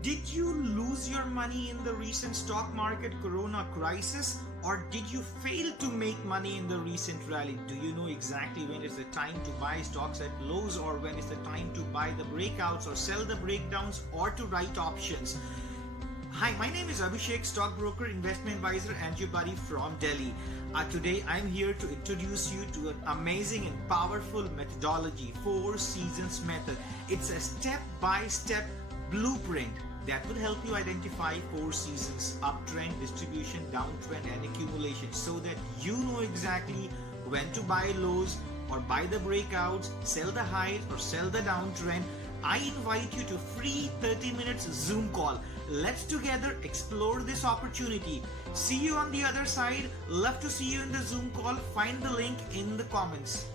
Did you lose your money in the recent stock market corona crisis, or did you fail to make money in the recent rally? Do you know exactly when is the time to buy stocks at lows, or when is the time to buy the breakouts or sell the breakdowns or to write options? Hi, my name is Abhishek, stockbroker, investment advisor, and your buddy from Delhi. Today, I'm here to introduce you to an amazing and powerful methodology, 4 Seasons Method. It's a step-by-step blueprint that will help you identify 4 seasons: uptrend, distribution, downtrend, and accumulation, so that you know exactly when to buy lows or buy the breakouts, sell the highs or sell the downtrend. I invite you to free 30 minutes Zoom call. Let's together explore this opportunity. See you on the other side. Love to see you in the Zoom call. Find the link in the comments.